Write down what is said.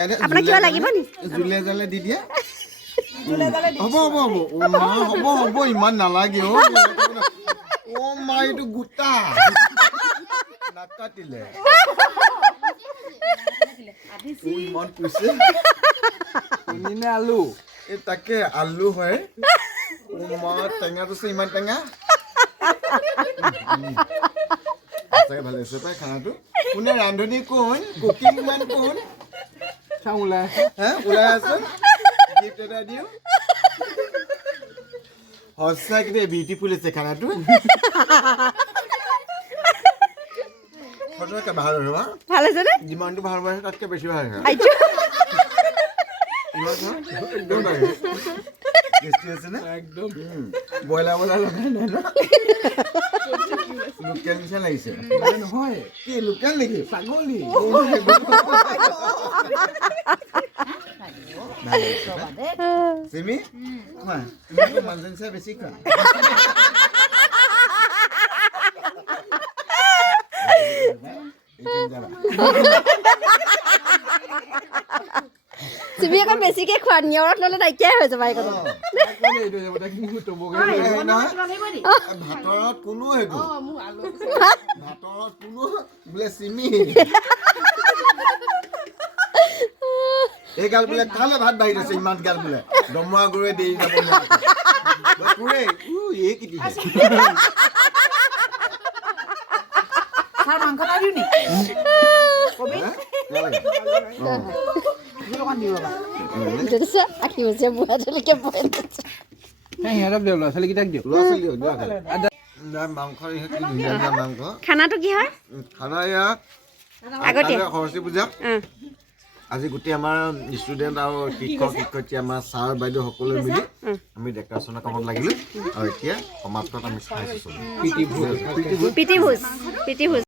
আপোনাক কিবা লাগিব নি জুলে জালে দি দিয়া হ'ব হ'ব হ'ব হ'ব ইমান নালাগে অ মা এইটো গোটা নাকাটিলে ইমান কৈছে নিনে আলু এই তাকে আলু হয় অ মা টেঙাটো আছে ইমান টেঙা সঁচাকে ভালে আছে পাই খানাটো কোনে ৰান্ধনি কোন কুকিং মান কোন চাওঁ ওলাই ওলাই আছে গিফ্ট এটা দিওঁ সঁচাকে দেই বিউটিফুল আছে খানাটো সঁচাকে ভাল ৰবা ভাল আছে নে যিমানটো ভাল পাইছে তাতকৈ বেছি ভাল হয় আইটো একদম টেষ্টি আছে নে একদম ব্ৰইলাৰ লগাই নাই ন লোকেল নিচিনা লাগিছে নহয় কি লোকেল নেকি ছাগলী চিমি তুমি মানুহ চাই বেছি খোৱা তুমি আকৌ বেছিকে খোৱা নিয়ৰত ল'লে নাইকিয়াই হৈ যাব এইকণ ভাতৰত কোনো সেইটো ভাতৰত কোনো বোলে চিমি এই গাল বোলে কালে ভাত বাঢ়ি আছে ইমান গাল বোলে দমৰা গৰুৱে দেৰি যাব নোৱাৰে এই কি আঁকি বসে বুঢ়া জলকীয়া বইল সিহঁতক দিওঁ ল'ৰা ছোৱালীকেইটাক দিওঁ ল'ৰা ছোৱালী মাংস ধুনীয়া মাংস খানাটো কি হয় খানা ইয়াত আগতে সৰস্বতী পূজা আজি গোটেই আমাৰ ষ্টুডেণ্ট আৰু শিক্ষক শিক্ষয়িত্ৰী আমাৰ ছাৰ বাইদেউ সকলোৱে মিলি আমি ডেকৰেশ্যনৰ কামত লাগিলোঁ আৰু এতিয়া সমাপ্তত আমি খাইছোঁ প্ৰীতি ভোজ